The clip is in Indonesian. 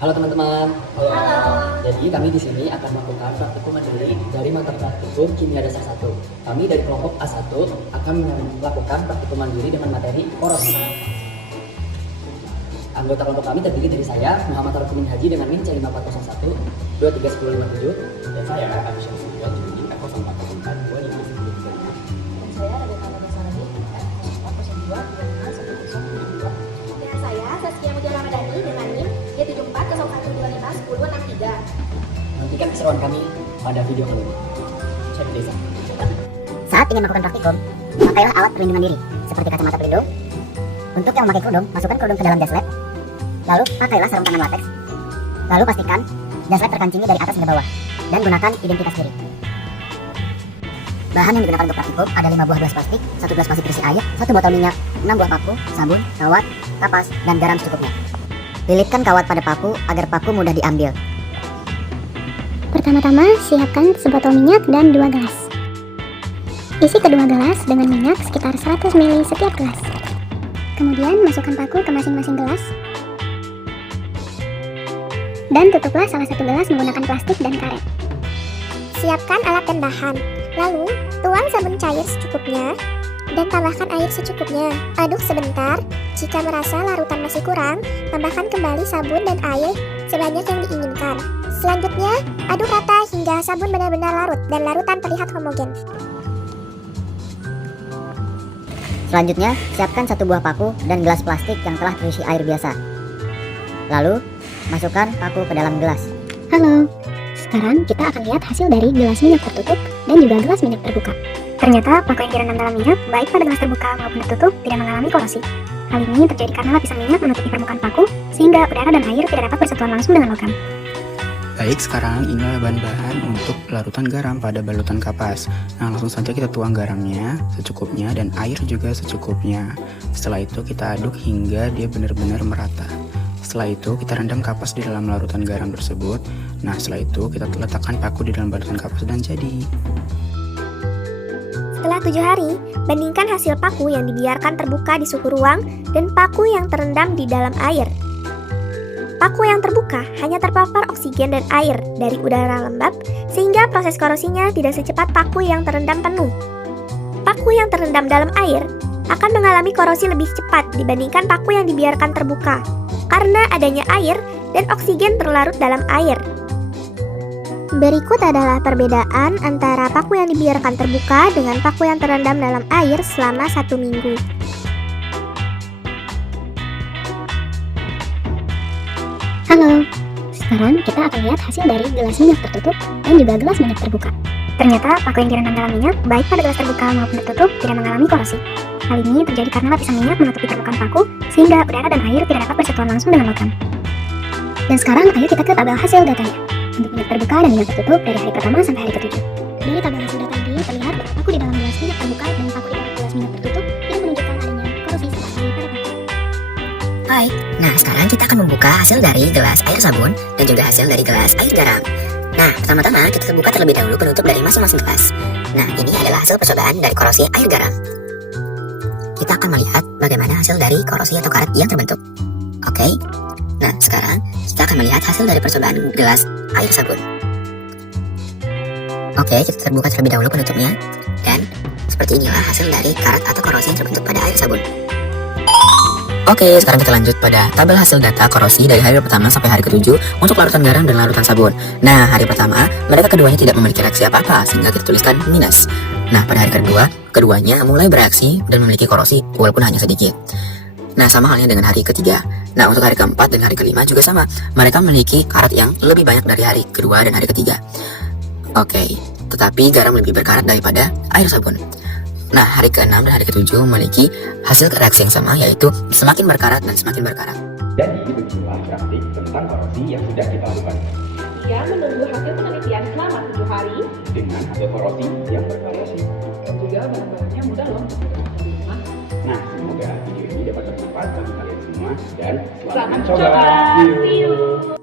Halo teman-teman. Halo. Jadi kami di sini akan melakukan praktikum mandiri dari mata praktikum Kimia Dasar 1. Kami dari kelompok A1 akan melakukan praktikum mandiri dengan materi korosi. Anggota kelompok kami terdiri dari saya, Muhammad Arifin Haji dengan NIM C5401 231057 dan saya, Agus Syamsuddin dengan NIM F0404 2510. Dan saya Rebecca Nabasarani F0402 251062. Dan saya Saskia Mujal Ramadhani dengan NIM J7401251063. Nantikan keseruan kami pada video kali ini. Cek desa. Saat ingin melakukan praktikum, pakailah alat perlindungan diri seperti kacamata pelindung. Untuk yang memakai kerudung, masukkan kerudung ke dalam gas lab. Lalu pakailah sarung tangan latex. Lalu pastikan gas lab terkancingi dari atas hingga bawah dan gunakan identitas diri. Bahan yang digunakan untuk praktikum ada 5 buah gelas plastik, 1 gelas plastik berisi air, 1 botol minyak, 6 buah paku, sabun, kawat, kapas, dan garam secukupnya. Lilitkan kawat pada paku agar paku mudah diambil. Pertama-tama, siapkan sebotol minyak dan 2 gelas. Isi kedua gelas dengan minyak sekitar 100 ml setiap gelas. Kemudian, masukkan paku ke masing-masing gelas. Dan tutuplah salah satu gelas menggunakan plastik dan karet. Siapkan alat dan bahan. Lalu, tuang sabun cair secukupnya dan tambahkan air secukupnya. Aduk sebentar. Jika merasa larutan masih kurang, tambahkan kembali sabun dan air sebanyak yang diinginkan. Selanjutnya, aduk rata hingga sabun benar-benar larut dan larutan terlihat homogen. Selanjutnya, siapkan 1 buah paku dan gelas plastik yang telah terisi air biasa. Lalu, masukkan paku ke dalam gelas. Halo, sekarang kita akan lihat hasil dari gelas minyak tertutup dan juga gelas minyak terbuka. Ternyata paku yang direndam dalam minyak, baik pada gelas terbuka maupun tertutup, tidak mengalami korosi. Hal ini terjadi karena lapisan minyak menutupi permukaan paku, sehingga udara dan air tidak dapat bersentuhan langsung dengan logam. Baik, sekarang inilah bahan-bahan untuk larutan garam pada balutan kapas. Nah, langsung saja kita tuang garamnya secukupnya dan air juga secukupnya. Setelah itu kita aduk hingga dia benar-benar merata. Setelah itu kita rendam kapas di dalam larutan garam tersebut. Nah, setelah itu kita letakkan paku di dalam balutan kapas dan jadi. Setelah 7 hari, bandingkan hasil paku yang dibiarkan terbuka di suhu ruang dan paku yang terendam di dalam air. Paku yang terbuka hanya terpapar oksigen dan air dari udara lembab, sehingga proses korosinya tidak secepat paku yang terendam penuh. Paku yang terendam dalam air akan mengalami korosi lebih cepat dibandingkan paku yang dibiarkan terbuka, karena adanya air dan oksigen terlarut dalam air. Berikut adalah perbedaan antara paku yang dibiarkan terbuka dengan paku yang terendam dalam air selama 1 minggu. Halo, sekarang kita akan lihat hasil dari gelas minyak tertutup dan juga gelas minyak terbuka. Ternyata paku yang direndam dalam minyak, baik pada gelas terbuka maupun tertutup, tidak mengalami korosi. Hal ini terjadi karena lapisan minyak menutupi permukaan paku, sehingga udara dan air tidak dapat bersentuhan langsung dengan logam. Dan sekarang ayo kita ke tabel hasil datanya. Untuk minyak terbuka dan minyak tertutup dari hari pertama sampai hari ke-7. Dari tabel hasil data ini terlihat bahwa paku di dalam gelas minyak terbuka dan paku di dalam gelas minyak tertutup tidak menunjukkan adanya korosi sama sekali pada paku. Baik, nah sekarang kita akan membuka hasil dari gelas air sabun dan juga hasil dari gelas air garam. Nah, pertama-tama kita buka terlebih dahulu penutup dari masing-masing gelas. Nah, ini adalah hasil percobaan dari korosi air garam. Kita akan melihat bagaimana hasil dari korosi atau karet yang terbentuk. Oke, nah sekarang kita akan melihat hasil dari percobaan gelas air sabun. Oke, kita terbuka terlebih dahulu penutupnya. Dan seperti inilah hasil dari karet atau korosi yang terbentuk pada air sabun. Oke, sekarang kita lanjut pada tabel hasil data korosi dari hari pertama sampai hari ke-7 untuk larutan garam dan larutan sabun. Nah, hari pertama, mereka keduanya tidak memiliki reaksi apa-apa, sehingga kita tuliskan minus. Nah, pada hari kedua, keduanya mulai bereaksi dan memiliki korosi, walaupun hanya sedikit. Nah, sama halnya dengan hari ketiga. Nah, untuk hari keempat dan hari kelima juga sama. Mereka memiliki karat yang lebih banyak dari hari kedua dan hari ketiga. Oke, tetapi garam lebih berkarat daripada air sabun. Nah, hari ke-6 dan hari ke-7 memiliki hasil reaksi yang sama, yaitu semakin berkarat dan semakin berkarat. Jadi, beginilah praktik tentang korosi yang sudah kita lakukan. Ia menunggu hasil penelitian selama 7 hari Dengan hasil korosi yang bervariasi. dan juga barang-barangnya mudah loh untuk digunakan di rumah. Nah, semoga video ini dapat bermanfaat bagi kalian semua dan selamat Selamat mencoba. mencoba. See you. See you.